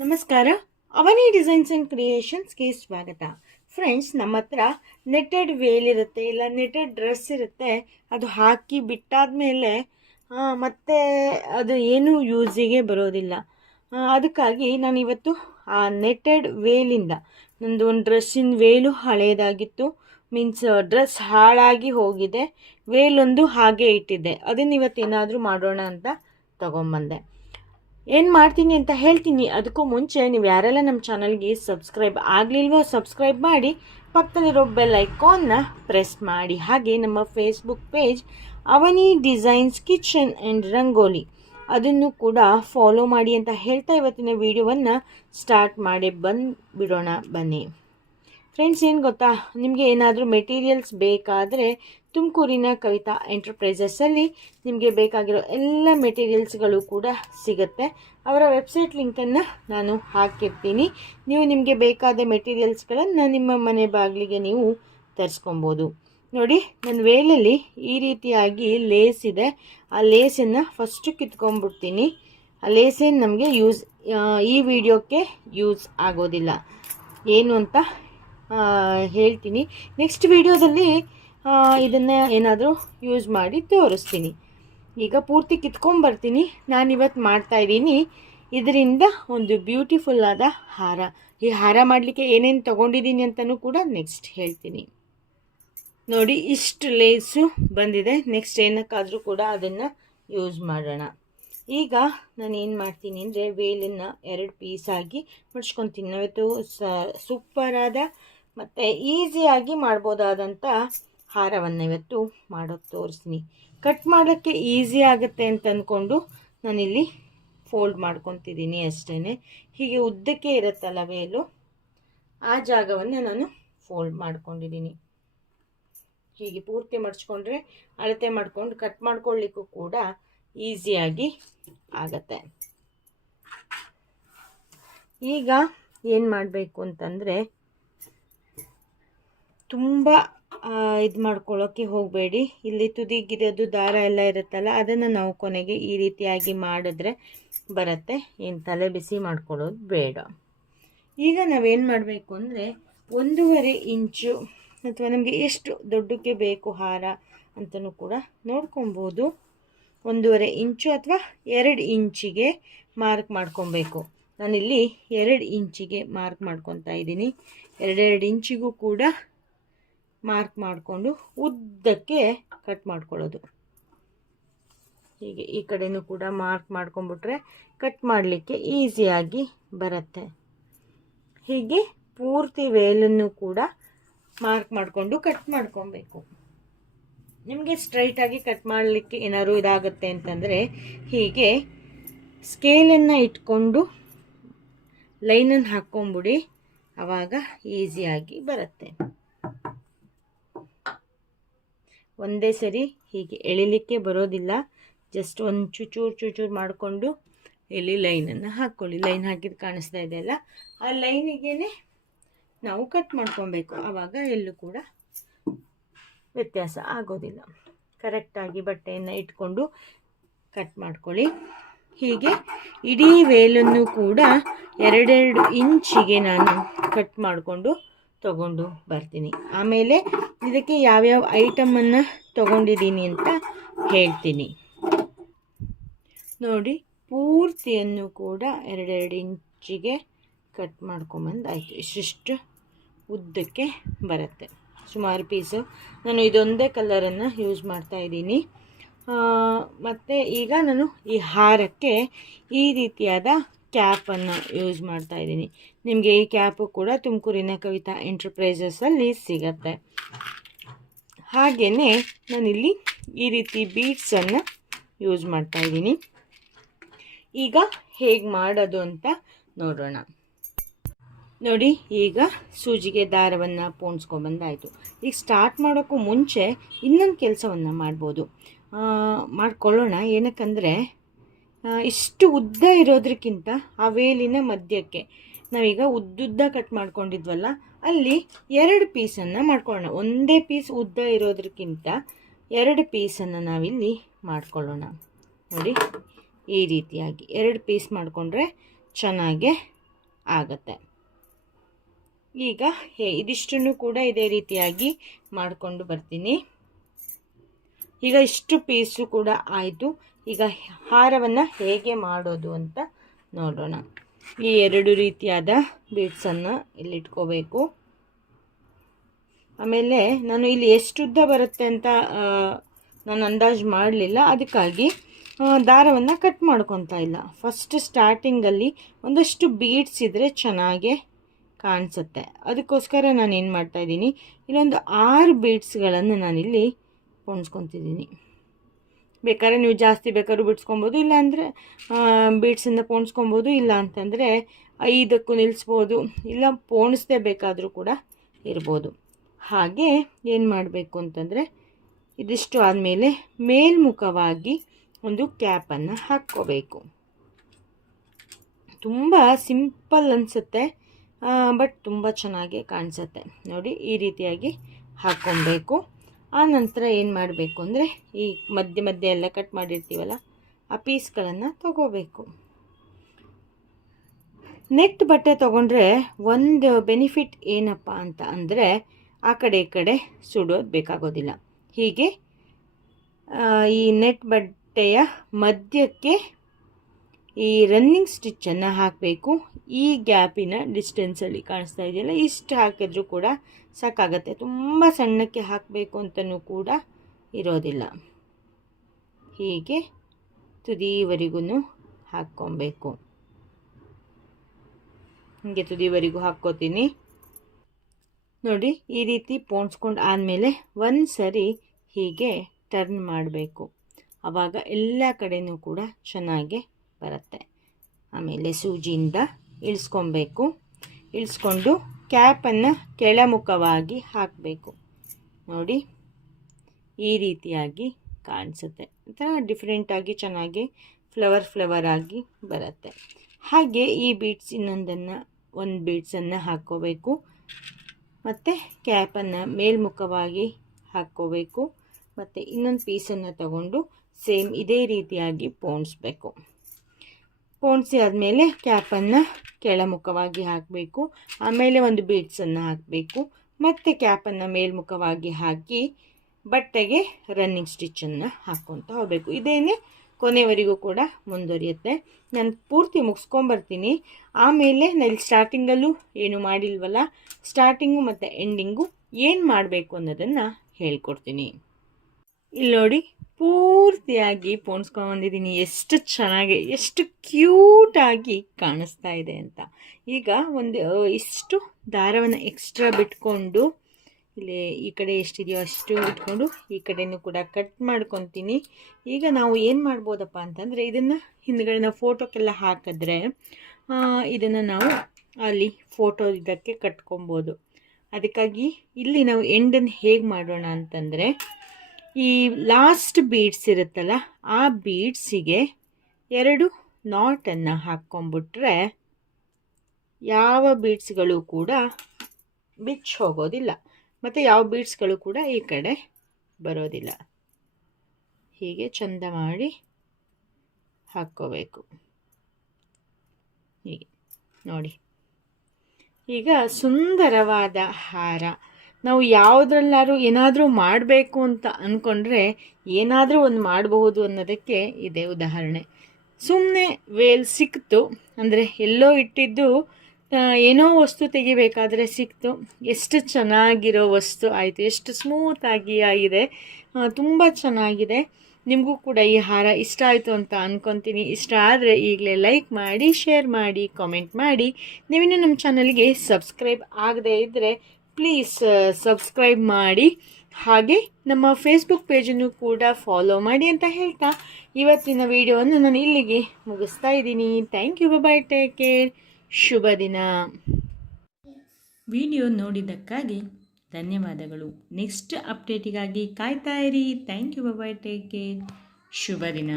ನಮಸ್ಕಾರ. ಅವನಿ designs and ಕ್ರಿಯೇಷನ್ಸ್ಗೆ ಸ್ವಾಗತ. Friends ನಮ್ಮ ಹತ್ರ ನೆಟ್ಟೆಡ್ ವೇಲ್ ಇರುತ್ತೆ, ಇಲ್ಲ ನೆಟ್ಟೆಡ್ ಡ್ರೆಸ್ ಇರುತ್ತೆ. ಅದು ಹಾಕಿ ಬಿಟ್ಟಾದಮೇಲೆ ಮತ್ತೆ ಅದು ಏನೂ ಯೂಸಿಗೆ ಬರೋದಿಲ್ಲ. ಅದಕ್ಕಾಗಿ ನಾನು ಇವತ್ತು ಆ ನೆಟ್ಟೆಡ್ ವೇಲಿಂದ, ನಂದು ಒಂದು ಡ್ರೆಸ್ಸಿನ ವೇಲು ಹಳೆಯದಾಗಿತ್ತು ಮೀನ್ಸ್, ಡ್ರೆಸ್ ಹಾಳಾಗಿ ಹೋಗಿದೆ. ವೇಲೊಂದು ಹಾಗೆ ಇಟ್ಟಿದ್ದೆ. ಅದನ್ನು ಇವತ್ತೇನಾದರೂ ಮಾಡೋಣ ಅಂತ ತಗೊಂಬಂದೆ. ಏನು ಮಾಡ್ತೀನಿ ಅಂತ ಹೇಳ್ತೀನಿ. ಅದಕ್ಕೂ ಮುಂಚೆ ನೀವು ಯಾರೆಲ್ಲ ನಮ್ಮ ಚಾನಲ್ಗೆ ಸಬ್ಸ್ಕ್ರೈಬ್ ಆಗಲಿಲ್ವೋ ಸಬ್ಸ್ಕ್ರೈಬ್ ಮಾಡಿ, ಪಕ್ಕದಲ್ಲಿರೋ ಬೆಲ್ ಐಕಾನ್ನ ಪ್ರೆಸ್ ಮಾಡಿ. ಹಾಗೆ ನಮ್ಮ Facebook page Avani designs kitchen and rangoli. ಅದನ್ನು ಕೂಡ ಫಾಲೋ ಮಾಡಿ ಅಂತ ಹೇಳ್ತಾ ಇವತ್ತಿನ ವಿಡಿಯೋವನ್ನು ಸ್ಟಾರ್ಟ್ ಮಾಡಿ ಬಂದು ಬಿಡೋಣ ಬನ್ನಿ. ಫ್ರೆಂಡ್ಸ್ ಏನು ಗೊತ್ತಾ? ನಿಮಗೆ ಏನಾದರೂ ಮೆಟೀರಿಯಲ್ಸ್ ಬೇಕಾದರೆ ತುಮಕೂರಿನ ಕವಿತಾ ಎಂಟರ್ಪ್ರೈಸಸ್ಸಲ್ಲಿ ನಿಮಗೆ ಬೇಕಾಗಿರೋ ಎಲ್ಲ ಮೆಟೀರಿಯಲ್ಸ್ಗಳು ಕೂಡ ಸಿಗುತ್ತೆ. ಅವರ ವೆಬ್ಸೈಟ್ ಲಿಂಕನ್ನು ನಾನು ಹಾಕಿರ್ತೀನಿ. ನೀವು ನಿಮಗೆ ಬೇಕಾದ ಮೆಟೀರಿಯಲ್ಸ್ಗಳನ್ನು ನಿಮ್ಮ ಮನೆ ಬಾಗಿಲಿಗೆ ನೀವು ತರಿಸ್ಕೊಬೋದು. ನೋಡಿ ನನ್ನ ವೇಲಲ್ಲಿ ಈ ರೀತಿಯಾಗಿ ಲೇಸ್ ಇದೆ. ಆ ಲೇಸನ್ನು ಫಸ್ಟು ಕಿತ್ಕೊಂಡ್ಬಿಡ್ತೀನಿ. ಆ ಲೇಸೇನು ನಮಗೆ ಯೂಸ್ ಈ ವಿಡಿಯೋಕ್ಕೆ ಯೂಸ್ ಆಗೋದಿಲ್ಲ. ಏನು ಅಂತ ಹೇಳ್ತೀನಿ. ನೆಕ್ಸ್ಟ್ ವೀಡಿಯೋದಲ್ಲಿ ಇದನ್ನು ಏನಾದರೂ ಯೂಸ್ ಮಾಡಿ ತೋರಿಸ್ತೀನಿ. ಈಗ ಪೂರ್ತಿ ಕಿತ್ಕೊಂಬರ್ತೀನಿ ನಾನಿವತ್ತು ಮಾಡ್ತಾಯಿದ್ದೀನಿ ಇದರಿಂದ ಒಂದು ಬ್ಯೂಟಿಫುಲ್ ಆದ ಹಾರ. ಈ ಹಾರ ಮಾಡಲಿಕ್ಕೆ ಏನೇನು ತೊಗೊಂಡಿದ್ದೀನಿ ಅಂತಲೂ ಕೂಡ ನೆಕ್ಸ್ಟ್ ಹೇಳ್ತೀನಿ. ನೋಡಿ, ಇಷ್ಟು ಲೇಸು ಬಂದಿದೆ. ನೆಕ್ಸ್ಟ್ ಏನಕ್ಕಾದರೂ ಕೂಡ ಅದನ್ನು ಯೂಸ್ ಮಾಡೋಣ. ಈಗ ನಾನು ಏನು ಮಾಡ್ತೀನಿ ಅಂದರೆ ವೇಲನ್ನು ಎರಡು ಪೀಸಾಗಿ ಮಡ್ಚ್ಕೊತೀನಿ ನಾವಿತ್ತು ಸೂಪರಾದ ಮತ್ತು ಈಸಿಯಾಗಿ ಮಾಡ್ಬೋದಾದಂಥ ಹಾರವನ್ನು ಇವತ್ತು ಮಾಡೋದು ತೋರಿಸ್ತೀನಿ. ಕಟ್ ಮಾಡೋಕ್ಕೆ ಈಸಿ ಆಗುತ್ತೆ ಅಂತ ಅಂದ್ಕೊಂಡು ನಾನಿಲ್ಲಿ ಫೋಲ್ಡ್ ಮಾಡ್ಕೊತಿದ್ದೀನಿ ಅಷ್ಟೇ ಹೀಗೆ ಉದ್ದಕ್ಕೆ ಇರುತ್ತಲ್ಲ ವೇಲು, ಆ ಜಾಗವನ್ನು ನಾನು ಫೋಲ್ಡ್ ಮಾಡ್ಕೊಂಡಿದ್ದೀನಿ. ಹೀಗೆ ಪೂರ್ತಿ ಮಡ್ಚ್ಕೊಂಡ್ರೆ ಅಳತೆ ಮಾಡ್ಕೊಂಡು ಕಟ್ ಮಾಡ್ಕೊಳ್ಳಿಕ್ಕೂ ಕೂಡ ಈಸಿಯಾಗಿ ಆಗತ್ತೆ. ಈಗ ಏನು ಮಾಡಬೇಕು ಅಂತಂದರೆ ತುಂಬ ಇದು ಮಾಡ್ಕೊಳ್ಳೋಕ್ಕೆ ಹೋಗಬೇಡಿ. ಇಲ್ಲಿ ತುದಿಗಿರೋದು ದಾರ ಎಲ್ಲ ಇರುತ್ತಲ್ಲ, ಅದನ್ನು ನಾವು ಕೊನೆಗೆ ಈ ರೀತಿಯಾಗಿ ಮಾಡಿದ್ರೆ ಬರುತ್ತೆ. ಏನು ತಲೆ ಬಿಸಿ ಮಾಡ್ಕೊಳ್ಳೋದು ಬೇಡ. ಈಗ ನಾವೇನು ಮಾಡಬೇಕು ಅಂದರೆ, ಒಂದೂವರೆ ಇಂಚು ಅಥವಾ ನಮಗೆ ಎಷ್ಟು ದೊಡ್ಡಕ್ಕೆ ಬೇಕು ಹಾರ ಅಂತಲೂ ಕೂಡ ನೋಡ್ಕೊಬೋದು. ಒಂದೂವರೆ ಇಂಚು ಅಥವಾ ಎರಡು ಇಂಚಿಗೆ ಮಾರ್ಕ್ ಮಾಡ್ಕೊಬೇಕು. ನಾನಿಲ್ಲಿ ಎರಡು ಇಂಚಿಗೆ ಮಾರ್ಕ್ ಮಾಡ್ಕೊತಾ ಇದ್ದೀನಿ. ಎರಡೆರಡು ಇಂಚಿಗೂ ಕೂಡ ಮಾರ್ಕ್ ಮಾಡಿಕೊಂಡು ಉದ್ದಕ್ಕೆ ಕಟ್ ಮಾಡ್ಕೊಳ್ಳೋದು. ಹೀಗೆ ಈ ಕಡೆಯೂ ಕೂಡ ಮಾರ್ಕ್ ಮಾಡ್ಕೊಂಬಿಟ್ರೆ ಕಟ್ ಮಾಡಲಿಕ್ಕೆ ಈಸಿಯಾಗಿ ಬರುತ್ತೆ. ಹೀಗೆ ಪೂರ್ತಿ ವೇಲನ್ನು ಕೂಡ ಮಾರ್ಕ್ ಮಾಡಿಕೊಂಡು ಕಟ್ ಮಾಡ್ಕೊಬೇಕು. ನಿಮಗೆ ಸ್ಟ್ರೈಟಾಗಿ ಕಟ್ ಮಾಡಲಿಕ್ಕೆ ಏನಾದ್ರು ಇದಾಗುತ್ತೆ ಅಂತಂದರೆ ಹೀಗೆ ಸ್ಕೇಲನ್ನು ಇಟ್ಕೊಂಡು ಲೈನನ್ನು ಹಾಕ್ಕೊಂಬಿಡಿ ಆವಾಗ ಈಸಿಯಾಗಿ ಬರುತ್ತೆ. ಒಂದೇ ಸರಿ ಹೀಗೆ ಎಳಿಲಿಕ್ಕೆ ಬರೋದಿಲ್ಲ. ಜಸ್ಟ್ ಒಂದು ಚುಚೂರು ಚುಚೂರು ಮಾಡಿಕೊಂಡು ಇಲ್ಲಿ ಲೈನನ್ನು ಹಾಕ್ಕೊಳ್ಳಿ ಲೈನ್ ಹಾಕಿದ್ದು ಕಾಣಿಸ್ತಾ ಇದೆ ಅಲ್ಲ? ಆ ಲೈನಿಗೆ ನಾವು ಕಟ್ ಮಾಡ್ಕೊಬೇಕು. ಆವಾಗ ಎಲ್ಲೂ ಕೂಡ ವ್ಯತ್ಯಾಸ ಆಗೋದಿಲ್ಲ. ಕರೆಕ್ಟಾಗಿ ಬಟ್ಟೆಯನ್ನು ಇಟ್ಕೊಂಡು ಕಟ್ ಮಾಡ್ಕೊಳ್ಳಿ. ಹೀಗೆ ಇಡೀ ವೇಲನ್ನು ಕೂಡ ಎರಡೆರಡು ಇಂಚಿಗೆ ನಾನು ಕಟ್ ಮಾಡಿಕೊಂಡು ತಗೊಂಡು ಬರ್ತೀನಿ. ಆಮೇಲೆ ಇದಕ್ಕೆ ಯಾವ್ಯಾವ ಐಟಮನ್ನು ತಗೊಂಡಿದ್ದೀನಿ ಅಂತ ಹೇಳ್ತೀನಿ. ನೋಡಿ, ಪೂರ್ತಿಯನ್ನು ಕೂಡ ಎರಡೆರಡು ಇಂಚಿಗೆ ಕಟ್ ಮಾಡ್ಕೊಂಬಂದಾಯಿತು. ಇಷ್ಟಿಷ್ಟು ಉದ್ದಕ್ಕೆ ಬರುತ್ತೆ. ಸುಮಾರು ಪೀಸು. ನಾನು ಇದೊಂದೇ ಕಲರನ್ನು ಯೂಸ್ ಮಾಡ್ತಾ ಇದ್ದೀನಿ. ಮತ್ತು ಈಗ ನಾನು ಈ ಹಾರಕ್ಕೆ ಈ ರೀತಿಯಾದ ಕ್ಯಾಪನ್ನು ಯೂಸ್ ಮಾಡ್ತಾ ಇದ್ದೀನಿ. ನಿಮಗೆ ಈ ಕ್ಯಾಪು ಕೂಡ ತುಮಕೂರಿನ ಕವಿತಾ ಎಂಟರ್ಪ್ರೈಸಸಲ್ಲಿ ಸಿಗತ್ತೆ. ಹಾಗೆಯೇ ನಾನಿಲ್ಲಿ ಈ ರೀತಿ ಬೀಡ್ಸನ್ನು ಯೂಸ್ ಮಾಡ್ತಾ ಇದ್ದೀನಿ. ಈಗ ಹೇಗೆ ಮಾಡೋದು ಅಂತ ನೋಡೋಣ. ನೋಡಿ, ಈಗ ಸೂಜಿಗೆ ದಾರವನ್ನು ಪೋಣಿಸ್ಕೊಂಬಂದಾಯಿತು ಈಗ ಸ್ಟಾರ್ಟ್ ಮಾಡೋಕ್ಕೂ ಮುಂಚೆ ಇನ್ನೊಂದು ಕೆಲಸವನ್ನು ಮಾಡ್ಬೋದು. ಮಾಡ್ಕೊಳ್ಳೋಣ. ಏನಕ್ಕಂದರೆ ಇಷ್ಟು ಉದ್ದ ಇರೋದಕ್ಕಿಂತ ಆ ವೇಲಿನ ಮಧ್ಯಕ್ಕೆ ನಾವೀಗ ಉದ್ದುದ್ದ ಕಟ್ ಮಾಡ್ಕೊಂಡಿದ್ವಲ್ಲ, ಅಲ್ಲಿ ಎರಡು ಪೀಸನ್ನು ಮಾಡ್ಕೊಳ್ಳೋಣ. ಒಂದೇ ಪೀಸ್ ಉದ್ದ ಇರೋದಕ್ಕಿಂತ ಎರಡು ಪೀಸನ್ನು ನಾವಿಲ್ಲಿ ಮಾಡ್ಕೊಳ್ಳೋಣ. ನೋಡಿ, ಈ ರೀತಿಯಾಗಿ ಎರಡು ಪೀಸ್ ಮಾಡಿಕೊಂಡ್ರೆ ಚೆನ್ನಾಗೆ ಆಗುತ್ತೆ. ಈಗ ಹೇ ಇದಿಷ್ಟು ಕೂಡ ಇದೇ ರೀತಿಯಾಗಿ ಮಾಡಿಕೊಂಡು ಬರ್ತೀನಿ. ಈಗ ಇಷ್ಟು ಪೀಸು ಕೂಡ ಆಯಿತು. ಈಗ ಹಾರವನ್ನು ಹೇಗೆ ಮಾಡೋದು ಅಂತ ನೋಡೋಣ. ಈ ಎರಡು ರೀತಿಯಾದ ಬೀಡ್ಸನ್ನು ಇಲ್ಲಿಟ್ಕೋಬೇಕು ಆಮೇಲೆ ನಾನು ಇಲ್ಲಿ ಎಷ್ಟು ಉದ್ದ ಬರುತ್ತೆ ಅಂತ ನಾನು ಅಂದಾಜು ಮಾಡಲಿಲ್ಲ. ಅದಕ್ಕಾಗಿ ದಾರವನ್ನು ಕಟ್ ಮಾಡ್ಕೊತಾ ಇಲ್ಲ. ಫಸ್ಟ್ ಸ್ಟಾರ್ಟಿಂಗಲ್ಲಿ ಒಂದಷ್ಟು ಬೀಡ್ಸ್ ಇದ್ದರೆ ಚೆನ್ನಾಗೆ ಕಾಣಿಸುತ್ತೆ. ಅದಕ್ಕೋಸ್ಕರ ನಾನು ಏನು ಮಾಡ್ತಾಯಿದ್ದೀನಿ ಇಲ್ಲೊಂದು ಆರು ಬೀಡ್ಸ್ಗಳನ್ನು ನಾನಿಲ್ಲಿ ಪೊಣ್ಸ್ಕೊತಿದ್ದೀನಿ ಬೇಕಾದ್ರೆ ನೀವು ಜಾಸ್ತಿ ಬೇಕಾದ್ರೂ ಬಿಡ್ಸ್ಕೊಬೋದು, ಇಲ್ಲಾಂದರೆ ಬೀಡ್ಸನ್ನು ಪೋಣಿಸ್ಕೊಬೋದು, ಇಲ್ಲ ಅಂತಂದರೆ ಐದಕ್ಕೂ ನಿಲ್ಲಿಸ್ಬೋದು ಇಲ್ಲ ಪೋಣಿಸ್ದೇ ಬೇಕಾದರೂ ಕೂಡ ಇರ್ಬೋದು. ಹಾಗೆ ಏನು ಮಾಡಬೇಕು ಅಂತಂದರೆ, ಇದಿಷ್ಟು ಆದಮೇಲೆ ಮೇಲ್ಮುಖವಾಗಿ ಒಂದು ಕ್ಯಾಪನ್ನು ಹಾಕ್ಕೋಬೇಕು. ತುಂಬ ಸಿಂಪಲ್ ಅನಿಸುತ್ತೆ ಬಟ್ ತುಂಬ ಚೆನ್ನಾಗಿ ಕಾಣಿಸುತ್ತೆ. ನೋಡಿ, ಈ ರೀತಿಯಾಗಿ ಹಾಕ್ಕೊಬೇಕು. ಆ ನಂತರ ಏನು ಮಾಡಬೇಕು ಅಂದರೆ ಈ ಮಧ್ಯೆ ಮಧ್ಯೆ ಎಲ್ಲ ಕಟ್ ಮಾಡಿರ್ತೀವಲ್ಲ, ಆ ಪೀಸ್ಗಳನ್ನು ತಗೋಬೇಕು. ನೆಟ್ ಬಟ್ಟೆ ತೊಗೊಂಡ್ರೆ ಒಂದು ಬೆನಿಫಿಟ್ ಏನಪ್ಪ ಅಂತ ಅಂದರೆ ಆ ಕಡೆ ಈ ಕಡೆ ಸುಡೋದು ಬೇಕಾಗೋದಿಲ್ಲ. ಹೀಗೆ ಈ ನೆಟ್ ಬಟ್ಟೆಯ ಮಧ್ಯಕ್ಕೆ ಈ ರನ್ನಿಂಗ್ ಸ್ಟಿಚ್ಚನ್ನು ಹಾಕಬೇಕು. ಈ ಗ್ಯಾಪಿನ ಡಿಸ್ಟೆನ್ಸಲ್ಲಿ ಕಾಣಿಸ್ತಾ ಇದೆಯಲ್ಲ, ಇಷ್ಟು ಹಾಕಿದ್ರೂ ಕೂಡ ಸಾಕಾಗತ್ತೆ. ತುಂಬ ಸಣ್ಣಕ್ಕೆ ಹಾಕಬೇಕು ಅಂತಲೂ ಕೂಡ ಇರೋದಿಲ್ಲ. ಹೀಗೆ ತುದಿವರೆಗೂ ಹಾಕ್ಕೊಬೇಕು. ಹೀಗೆ ತುದಿವರೆಗೂ ಹಾಕ್ಕೋತೀನಿ. ನೋಡಿ, ಈ ರೀತಿ ಪೋಣಿಸ್ಕೊಂಡು ಆದಮೇಲೆ ಒಂದು ಸರಿ ಹೀಗೆ ಟರ್ನ್ ಮಾಡಬೇಕು. ಆವಾಗ ಎಲ್ಲ ಕಡೆಯೂ ಕೂಡ ಚೆನ್ನಾಗಿ ಬರುತ್ತೆ. ಆಮೇಲೆ ಸೂಜಿಯಿಂದ ಇಳಿಸ್ಕೊಬೇಕು. ಇಳಿಸ್ಕೊಂಡು ಕ್ಯಾಪನ್ನು ಕೆಳಮುಖವಾಗಿ ಹಾಕಬೇಕು. ನೋಡಿ, ಈ ರೀತಿಯಾಗಿ ಕಾಣಿಸುತ್ತೆ. ಒಂಥರ ಡಿಫ್ರೆಂಟಾಗಿ ಚೆನ್ನಾಗಿ ಫ್ಲವರ್ ಫ್ಲವರ್ ಆಗಿ ಬರುತ್ತೆ. ಹಾಗೆ ಈ ಬೀಡ್ಸ್ ಇನ್ನೊಂದನ್ನು, ಒಂದು ಬೀಡ್ಸನ್ನು ಹಾಕ್ಕೋಬೇಕು. ಮತ್ತು ಕ್ಯಾಪನ್ನು ಮೇಲ್ಮುಖವಾಗಿ ಹಾಕ್ಕೋಬೇಕು. ಮತ್ತು ಇನ್ನೊಂದು ಪೀಸನ್ನು ತಗೊಂಡು ಸೇಮ್ ಇದೇ ರೀತಿಯಾಗಿ ಪೋಣಿಸ್ಬೇಕು ಪೋಣಿಸಿ ಆದಮೇಲೆ ಕ್ಯಾಪನ್ನು ಕೆಳಮುಖವಾಗಿ ಹಾಕಬೇಕು. ಆಮೇಲೆ ಒಂದು ಬೀಡ್ಸನ್ನು ಹಾಕಬೇಕು. ಮತ್ತು ಕ್ಯಾಪನ್ನು ಮೇಲ್ಮುಖವಾಗಿ ಹಾಕಿ ಬಟ್ಟೆಗೆ ರನ್ನಿಂಗ್ ಸ್ಟಿಚ್ಚನ್ನು ಹಾಕ್ಕೊತ ಹೋಗಬೇಕು. ಇದೇನೆ ಕೊನೆವರೆಗೂ ಕೂಡ ಮುಂದುವರಿಯುತ್ತೆ. ನಾನು ಪೂರ್ತಿ ಮುಗಿಸ್ಕೊಂಬರ್ತೀನಿ. ಆಮೇಲೆ ನಾನು ಸ್ಟಾರ್ಟಿಂಗಲ್ಲೂ ಏನು ಮಾಡಿಲ್ವಲ್ಲ ಸ್ಟಾರ್ಟಿಂಗು ಮತ್ತು ಎಂಡಿಂಗು ಏನು ಮಾಡಬೇಕು ಅನ್ನೋದನ್ನು ಹೇಳ್ಕೊಡ್ತೀನಿ. ಇಲ್ಲಿ ನೋಡಿ ಪೂರ್ತಿಯಾಗಿ ಪೋಣಿಸ್ಕೊಂಬಂದಿದ್ದೀನಿ ಎಷ್ಟು ಚೆನ್ನಾಗಿ, ಎಷ್ಟು ಕ್ಯೂಟಾಗಿ ಕಾಣಿಸ್ತಾ ಇದೆ ಅಂತ. ಈಗ ಒಂದು ಇಷ್ಟು ದಾರವನ್ನು ಎಕ್ಸ್ಟ್ರಾ ಬಿಟ್ಕೊಂಡು, ಇಲ್ಲಿ ಈ ಕಡೆ ಎಷ್ಟಿದೆಯೋ ಅಷ್ಟು ಇಟ್ಕೊಂಡು, ಈ ಕಡೆಯೂ ಕೂಡ ಕಟ್ ಮಾಡ್ಕೊತೀನಿ. ಈಗ ನಾವು ಏನು ಮಾಡ್ಬೋದಪ್ಪ ಅಂತಂದರೆ, ಇದನ್ನು ಹಿಂದ್ಗಡೆ ನಾವು ಫೋಟೋಕ್ಕೆಲ್ಲ ಹಾಕಿದ್ರೆ ಇದನ್ನು ನಾವು ಅಲ್ಲಿ ಫೋಟೋ ಇದಕ್ಕೆ ಕಟ್ಕೊಬೋದು. ಅದಕ್ಕಾಗಿ ಇಲ್ಲಿ ನಾವು ಎಂಡನ್ನು ಹೇಗೆ ಮಾಡೋಣ ಅಂತಂದರೆ ಈ ಲಾಸ್ಟ್ ಬೀಡ್ಸ್ ಇರುತ್ತಲ್ಲ, ಆ ಬೀಡ್ಸಿಗೆ ಎರಡು ನಾಟನ್ನು ಹಾಕ್ಕೊಂಬಿಟ್ರೆ ಯಾವ ಬೀಡ್ಸ್ಗಳು ಕೂಡ ಬಿಚ್ಚಿ ಹೋಗೋದಿಲ್ಲ. ಮತ್ತು ಯಾವ ಬೀಡ್ಸ್ಗಳು ಕೂಡ ಈ ಕಡೆ ಬರೋದಿಲ್ಲ. ಹೀಗೆ ಚಂದ ಮಾಡಿ ಹಾಕ್ಕೋಬೇಕು. ಹೀಗೆ ನೋಡಿ. ಈಗ ಸುಂದರವಾದ ಹಾರ. ನಾವು ಯಾವುದ್ರಲ್ಲಾದ್ರೂ ಏನಾದರೂ ಮಾಡಬೇಕು ಅಂತ ಅಂದ್ಕೊಂಡ್ರೆ ಏನಾದರೂ ಒಂದು ಮಾಡಬಹುದು ಅನ್ನೋದಕ್ಕೆ ಇದೆ ಉದಾಹರಣೆ. ಸುಮ್ಮನೆ ವೇಲ್ ಸಿಕ್ತು, ಅಂದರೆ ಎಲ್ಲೋ ಇಟ್ಟಿದ್ದು ಏನೋ ವಸ್ತು ತೆಗಿಬೇಕಾದ್ರೆ ಸಿಕ್ತು. ಎಷ್ಟು ಚೆನ್ನಾಗಿರೋ ವಸ್ತು ಆಯಿತು, ಎಷ್ಟು ಸ್ಮೂತಾಗಿ ಆಗಿದೆ ತುಂಬ ಚೆನ್ನಾಗಿದೆ. ನಿಮಗೂ ಕೂಡ ಈ ಹಾರ ಇಷ್ಟ ಆಯಿತು ಅಂತ ಅಂದ್ಕೊತೀನಿ ಇಷ್ಟ ಆದರೆ ಈಗಲೇ ಲೈಕ್ ಮಾಡಿ ಶೇರ್ ಮಾಡಿ ಕಾಮೆಂಟ್ ಮಾಡಿ. ನೀವಿನ್ನೂ ನಮ್ಮ ಚಾನಲ್ಗೆ ಸಬ್ಸ್ಕ್ರೈಬ್ ಆಗದೇ ಇದ್ದರೆ ಪ್ಲೀಸ್ ಸಬ್ಸ್ಕ್ರೈಬ್ uh, ಮಾಡಿ. ಹಾಗೆ ನಮ್ಮ ಫೇಸ್ಬುಕ್ ಪೇಜನ್ನು ಕೂಡ ಫಾಲೋ ಮಾಡಿ ಅಂತ ಹೇಳ್ತಾ ಇವತ್ತಿನ ವಿಡಿಯೋವನ್ನು ನಾನು ಇಲ್ಲಿಗೆ ಮುಗಿಸ್ತಾ ಇದ್ದೀನಿ. Thank you bye take care ಶುಭ ದಿನ. ವಿಡಿಯೋ ನೋಡಿದ್ದಕ್ಕಾಗಿ ಧನ್ಯವಾದಗಳು. ನೆಕ್ಸ್ಟ್ ಅಪ್ಡೇಟಿಗಾಗಿ ಕಾಯ್ತಾ ಇರಿ. Thank you bye take care ಶುಭ ದಿನ.